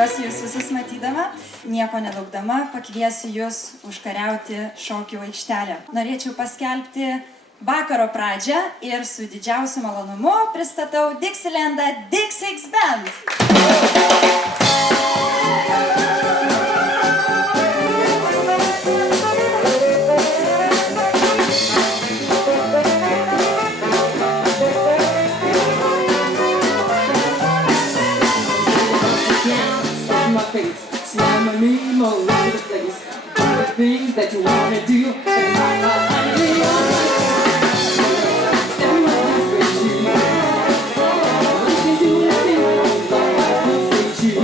džiaugiuosi jūs visus matydama. Nieko nelaukdama pakviesiu jūs užkariauti šokių aikštelę. Norėčiau paskelbti vakaro pradžią ir su didžiausiu malonumu pristatau Dixielandą Dixie X Band. Slam my name all over the place. Do the things that you wanna do. And I stand my hands with you. I can do anything like I can say to you.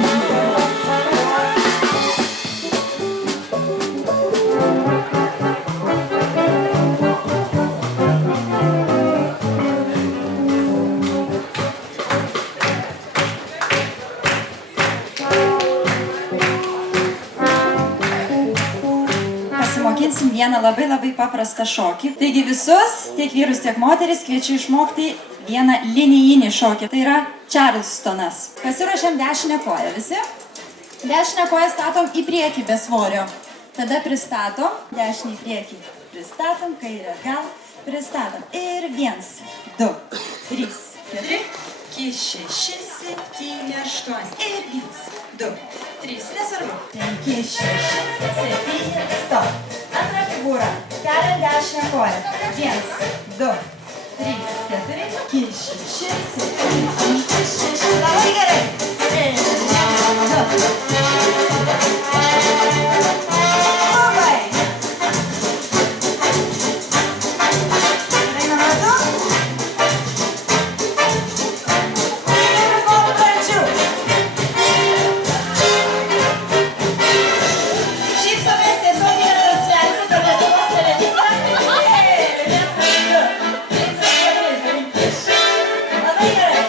Pasimokinsim vieną labai paprastą šokį. Taigi visus, tiek vyrus, tiek moteris, kviečiu išmokti vieną linijinį šokį. Tai yra Charlestonas. Pasiruošiam dešinę koją visi. Dešinę koją statom į priekį be svorio. Tada pristatom, dešinį į priekį. Pristatom, kairę atgal, pristatom. Ir 1, 2, 3, 4, 5, 6, 7, 8. Ir 1, 2, 3, nesvarbu. 5, 6, 7, stop. Antra figūra. Keliam dešinę koją. 1, 2, 3, 4, 5, 6, 7, 8, 6. Labai gerai. 1, 2. Labai. Einam ratu. Ir po pradžių. Šypsomės tiesioginę transliaciją per Lietuvos televiziją. Labai gerai.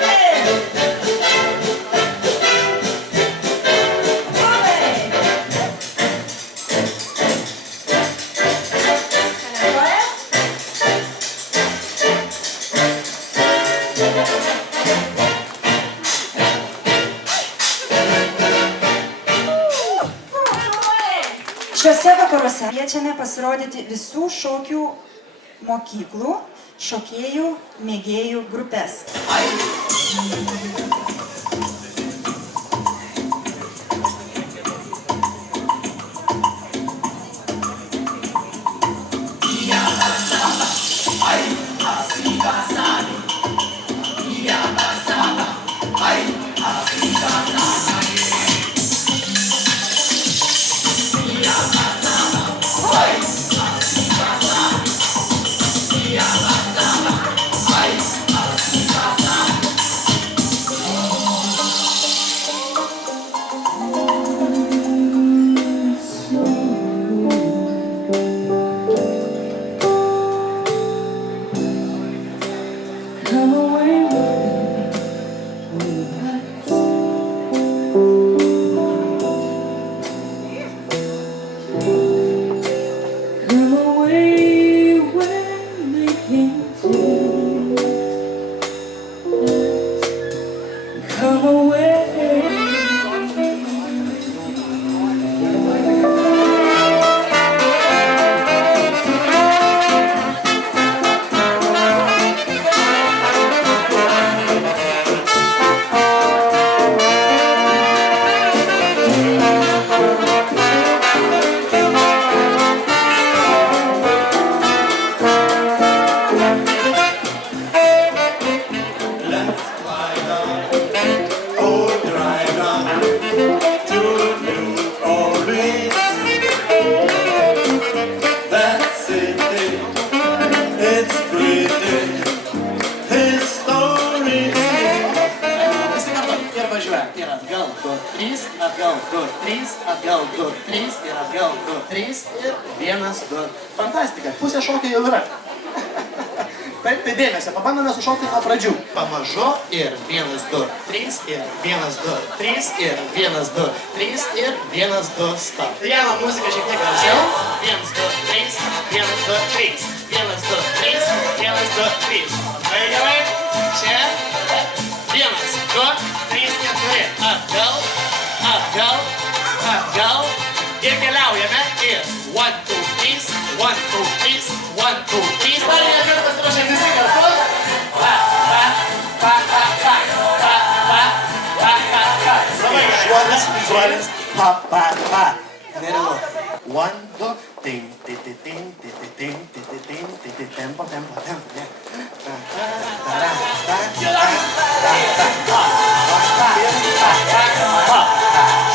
Šiuose vakaruose kviečiame pasirodyti visų šokių mokyklų, šokėjų, mėgėjų grupės. atgal, 2, 3 ir atgal, 2, 3 ir 1, 2. Fantastika, pusė šokio jau yra. Taip, tai dėmesio, pabandome sušokti nuo pradžių. Pamažu ir 1, 2, 3 ir 1, 2, 3 ir 1, 2, 3 ir 1, 2, stop. Piano muzika šiek tiek garsiau. 1, 2, 3, 1, 2, 3, 1, 2, 3, 1, 2, 3. Labai gerai. Čia. 1, 2, 3, 4. Atgal, atgal. pa, pa, pa. Nerimu. 1, 2, ting, ting, ting, ting, ting, ting, ting, ting, ting, ting, ting, tempo, tempo, tempo, ne.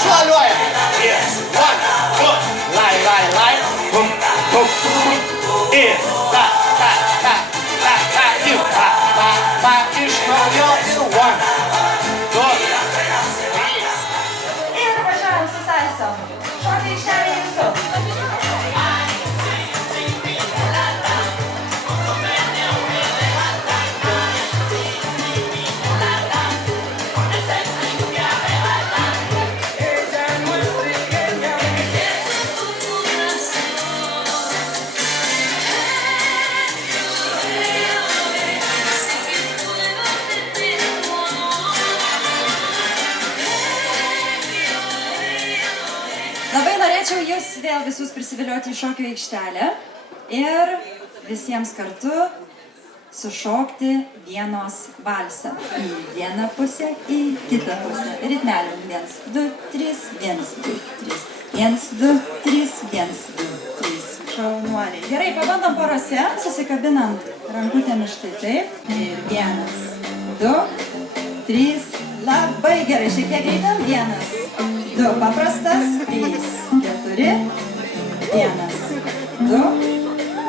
Šuoliuoja. Yes. 1, 2, lai, lai, lai. Bum, bum, ir, ta, ta, ta, ta, ta, ir, pa, pa, pa, iš naujo ir 1, 2, 3. Ir važiuojam su saisom. Šokių aikštelė jūsų. Labai norėčiau jūs vėl visus prisivilioti į šokių aikštelę ir visiems kartu sušokti vienos valsą. Į vieną pusę, į kitą pusę. Ritmelį. 1, 2, 3, 1, 2, 3. 1, 2, 3, 1, 2, 3. Šaunuoliai. Gerai, pabandom porose, susikabinant rankutėmis štai taip. Ir 1, 2, 3. Labai gerai, šiek tiek greitam. 1, 2, paprastas, 3, 4, 1, 2,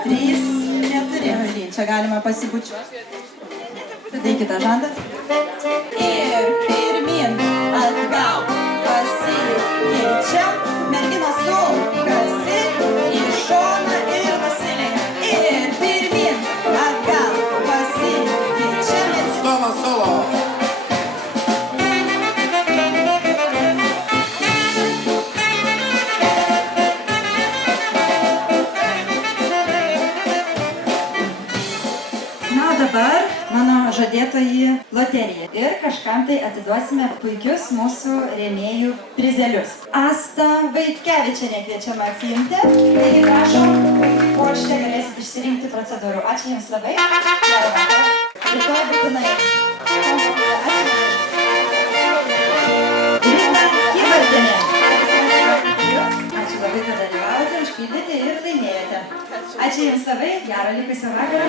3, 4. Čia galima pasibučiuoti. Tada į kitą žandą. Ir pirmin, atgal, pasikeičiam. Merginos sukasi į šoną ir nusilenkia. Ir pirmin, atgal, pasikeičiam. Tomas solo. Dabar mano žadėtoji loterija ir kažkam tai atiduosime puikius mūsų rėmėjų prizelius. Asta Vaitkevičienė kviečiama atsiimti. Taigi prašom, puikiai puokštę galėsit išsirinkti procedūrų. Ačiū Jums labai. Gerą vakarą. Rytoj būtinai. Rita Kybartienė. Ačiū labai, kad dalyvavote, užpildėte ir laimėjote. Ačiū Jums labai, gero likusio vakaro.